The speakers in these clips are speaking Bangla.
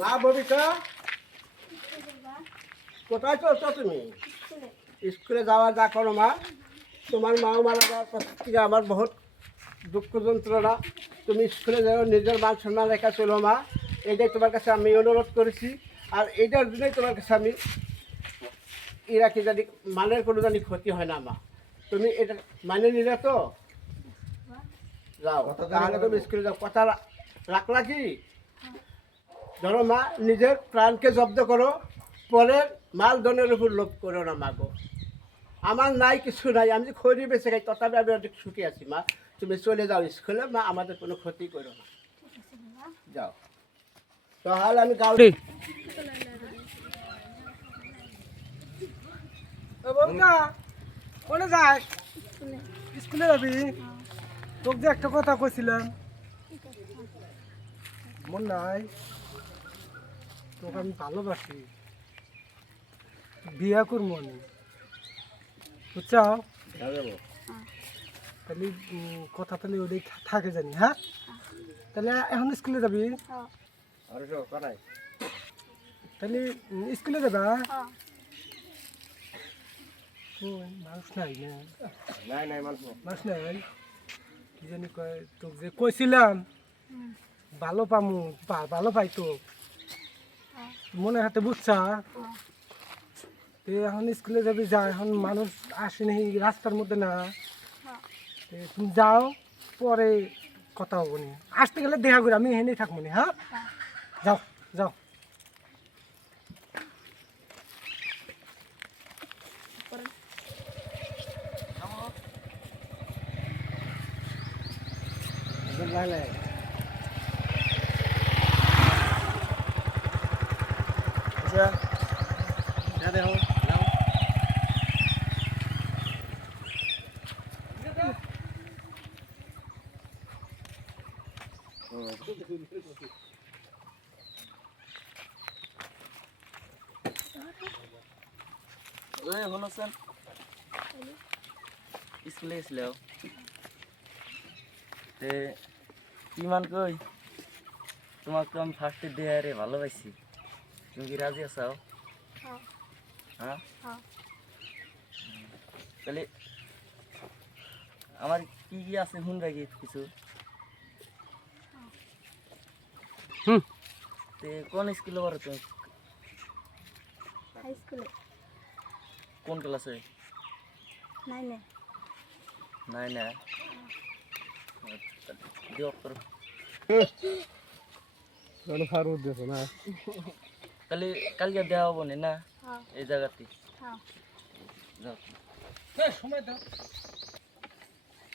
মা ববিতা কোথায় চলছো তুমি? স্কুলে যাওয়া যা করো মা। তোমার মাও মারা যাওয়ার পর থেকে আমার বহুত দুঃখ যন্ত্রণা। তুমি স্কুলে যাও, নিজের মান সম্মান রেখা চলো মা। এইটাই তোমার কাছে আমি অনুরোধ করেছি। আর এইটার জন্যই তোমার কাছে আমি ইরাকে জানি মানের কোনো জানি ক্ষতি হয় না মা। তুমি এটা মানে নিলে তো যাও, তাহলে তুমি স্কুলে যাও। কথা রাখলা কি? ধরো মা, নিজের প্রাণকে জব্দ করো, পরের মাল ধনের উপর লোভ করো না মা গো। আমার নাই কিছু নাই, আমি খড়ি বেঁচে খাই, তথাপি আমি অনেক সুখী আছি মা। তুমি চলে যাও স্কুলে মা, আমাদের কোনো ক্ষতি করো না। যাও তাহলে আমি গাও কোনে যাস? স্কুলে যাবি? তোকে যে একটা কথা কইছিলাম মন নাই? তোকে আমি ভালোবাসি, বিয়া করবো আমি, বুঝছাও? তাহলে কথা তাহলে ওটাই থাকে জানি। হ্যাঁ, তাহলে এখন স্কুলে যাবি? তাহলে স্কুলে যাবা? মানুষ নাই না? মানুষ নাই কি জানি কয়, তোকে যে কইছিলাম ভালো পামু, ভালো পাই তো মনে হাতে, বুঝছা? এখন স্কুলে যাবি, যা। এখন মানুষ আসে নাকি রাস্তার মধ্যে না, তুমি যাও, পরে কথা হবো নি। আসতে গেলে দেখা করে আমি এখানেই থাকবো নি। হ্যাঁ, যাও যাও। স্কুলে গেছিল ইমান কই, তোমাকে তো আমি ফার্স্টে দেয়া রে ভালো পাইছি। তুমি কি রাজি আছো? হ্যাঁ, তাহলে আমার কি কি আছে শুনবে কি কিছু? কোন স্কুলে পড়ো তুমি? হাই স্কুলে। কোন ক্লাসে? 9-এ। 9-এ? দিও করো। তাহলে কালকে দেওয়া হবো না এই জায়গাতে? যাও।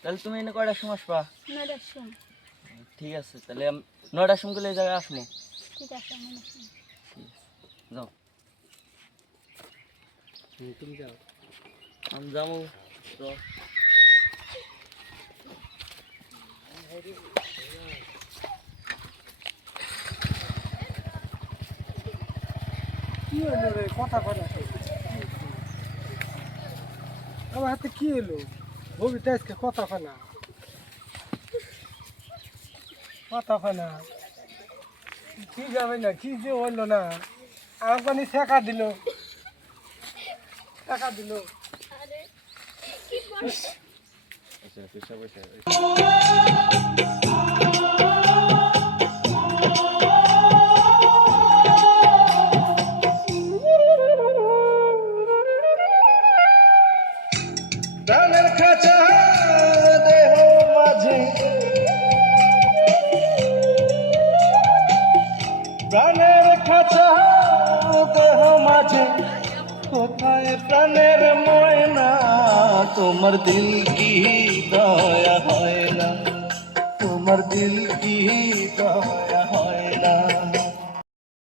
তাহলে তুমি এনে কয়টার সময় আসবা? 9টার সময়। ঠিক আছে, তাহলে 9টার সময় গেলে এই জায়গায় আসবো। ঠিক আছে, আমি আসবো। যাও। তুমি যাও। আমি যাবো তো। কি হলো রে? কথা কথা আমার হাতে কি এলো? ববিতা আজকে কথা ফানা, কথা ফানা কি যাবে না, কি যে হইলো না। আমাকে শেখা দিল, টাকা দিল। প্রাণের খাঁচা দেহ মাঝে, প্রাণের খাঁচা দেহ মাঝে, কোথায় প্রাণের ময়না? তোমার দিল কি দয়া হয় না? তোমার দিল কি দয়া